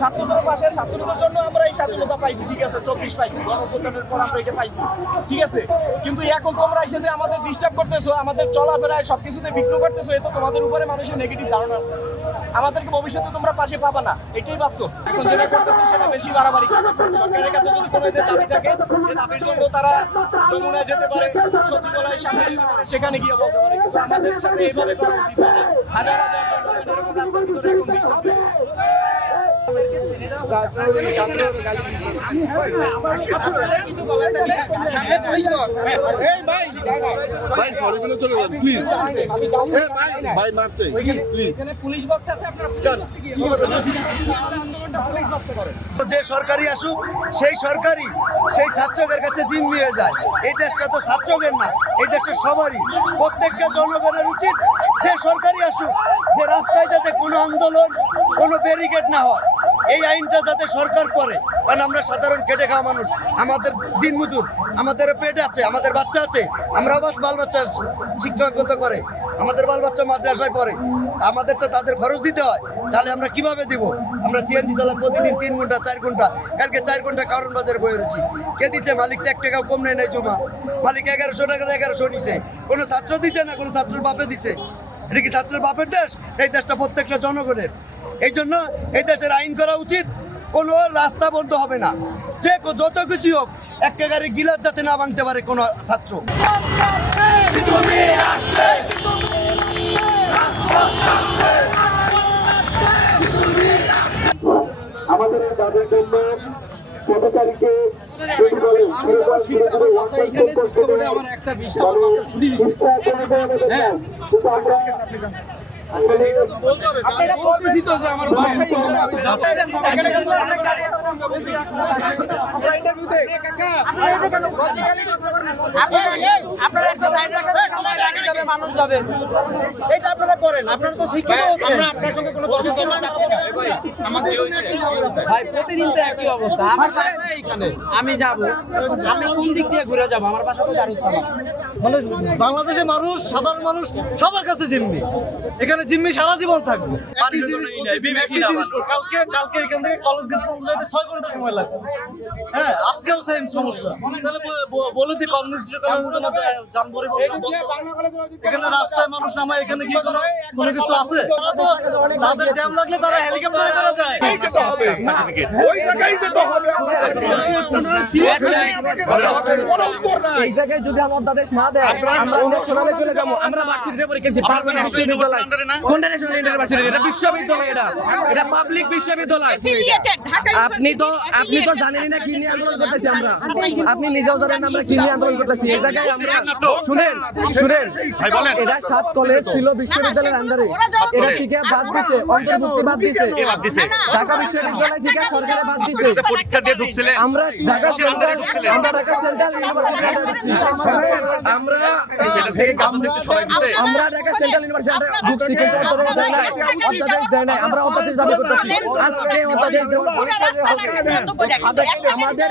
ছাত্রদের পাশে, ছাত্রদের জন্য আমরা এই স্বাধীনতা পাইছি, ঠিক আছে, 24 পাইছি, গণঅভ্যুত্থানের পর আমরা এটা পাইছি, ঠিক আছে। কিন্তু এখন তোমরা এসে যে আমাদের ডিস্টার্ব করতেছো, আমাদের চলাফেরায় সবকিছুতে বিঘ্ন করতেছো, এটা তোমাদের উপরে মানুষের নেগেটিভ ধারণা আসতেছে। আমাদেরকে ভবিষ্যতে তোমরা পাশে পাবা না, এটাই বাস্তব। এখন যেটা করতেছে সেটা বেশি বাড়াবাড়ি করতেছে। সরকারের কাছে যদি কোনো এদের দাবি থাকে, সে দাবির জন্য তারা যমুনায় যেতে পারে, সচিবালয়ের সামনে যেতে পারে, সেখানে গিয়ে বলতে পারে। কিন্তু আমাদের সাথে এইভাবে করা উচিত না। হাজার হাজার জনগণ এরকম রাস্তার ভিতরে এখন ডিস্টার্ব করে। যে সরকারি আসুক, সেই সরকারি সেই ছাত্রদের কাছে জিম্মি হয়ে যায়। এই দেশটা তো ছাত্রদের না, এই দেশের সবারই, প্রত্যেকটা জনগণের উচিত যে সরকারি আসুক, যে রাস্তায় যাতে কোনো আন্দোলন, কোনো ব্যারিকেড না হয়, এই আইনটা যাতে সরকার করে। কারণ আমরা সাধারণ খেটে খাওয়া মানুষ, আমাদের দিন মজুর, আমাদের পেট আছে, আমাদের বাচ্চা আছে, আমরা বাল বাচ্চা শিক্ষকতা করে, আমাদের বাল বাচ্চা মাদ্রাসায় পড়ে, আমাদের তো তাদের খরচ দিতে হয়। তাহলে আমরা কিভাবে দিব? আমরা সিএনজি চালাই প্রতিদিন 3 ঘন্টা 4 ঘন্টা, কালকে 4 ঘন্টা কারণ বাজারে বয়ে রয়েছি। কে দিচ্ছে? মালিক তো 1 টাকাও কম নেই নাই জমা। মালিক 1100 টাকা 1100 নিচ্ছে, কোনো ছাত্র দিচ্ছে না, কোনো ছাত্রের বাপে দিচ্ছে। এটা কি ছাত্রের বাপের দেশ? এই দেশটা প্রত্যেকটা জনগণের। এই জন্য এই দেশের আইন করা উচিত, কোনো রাস্তা বন্ধ হবে না, যে যত কিছু হোক, একটা গাড়ি গিলাস যাতে না ভাঙতে পারে কোনো ছাত্র। আমাদের এই দাবির জন্য 4 তারিখে মানুষ যাবে, এটা আপনারা করেন, আপনারা তো শিক্ষিত হচ্ছেন। আপনার সঙ্গে কোনো ভাই প্রতিদিন তো একই অবস্থা। আমার বাসা এইখানে, আমি যাব, আমি কোন দিক দিয়ে ঘুরে যাব? আমার বাসা তো দারুসালাম। মানে বাংলাদেশের মানুষ, সাধারণ মানুষ সবার কাছে জিম্মি, এখানে জিম্মি সারা জীবন থাকবে। একই জিনিস, কালকে এখান থেকে কলেজ গেট পৌঁছাতে 6 ঘন্টা সময় লাগবে। হ্যাঁ, আজকেও সেম সমস্যা। তাহলে বলে দিই কর্মসূচিকালীন জন্য যান পরিবহন বন্ধ। এখানে রাস্তায় মানুষ নামায়, এখানে কি কোনো কিছু আছে? তারা তো তাদের জ্যাম লাগলে তারা হেলিকপ্টারে করা যায়। ওই জায়গায় যেতে হবে আমাদেরকে। কোনো উত্তর নাই। এই জায়গায় যদি আমার আদেশ না দেয়, আমরা ন্যাশনালে চলে যাব। আমরা ভার্সিটিতে পরীক্ষা দিচ্ছি, কোনটা ন্যাশনাল ইউনিভার্সিটি? এটা বিশ্ববিদ্যালয়, এটা পাবলিক বিশ্ববিদ্যালয়। আপনি তো জানেনই না কি নিয়ে আন্দোলন করতেছি আমরা। আপনি নিজেও জানেন আমরা কি নিয়ে আন্দোলন করতেছি। এই জায়গায় আমরা শুনেন, এটা 7 কলেজ ছিল বিশ্ববিদ্যালয়ের আন্ডারে, এটা থেকে বাদ দিছে, অন্তর্ভুক্তি বাদ দিছে। ঢাকা বিশ্ববিদ্যালয় থেকে সরকারে বাদ দিছে। পরীক্ষা দিয়ে ঢুকছিলে আমরা ঢাকা সেন্ট্রাল ইউনিভার্সিটি, আমরা ঢাকা সেন্ট্রাল ইউনিভার্সিটি ঢুকছি, কিন্তু অধ্যাদেশ দেয় নাই। আমরা অধ্যাদেশ দাবি করতেছি, আজকে অধ্যাদেশ দেওয়া আমাদের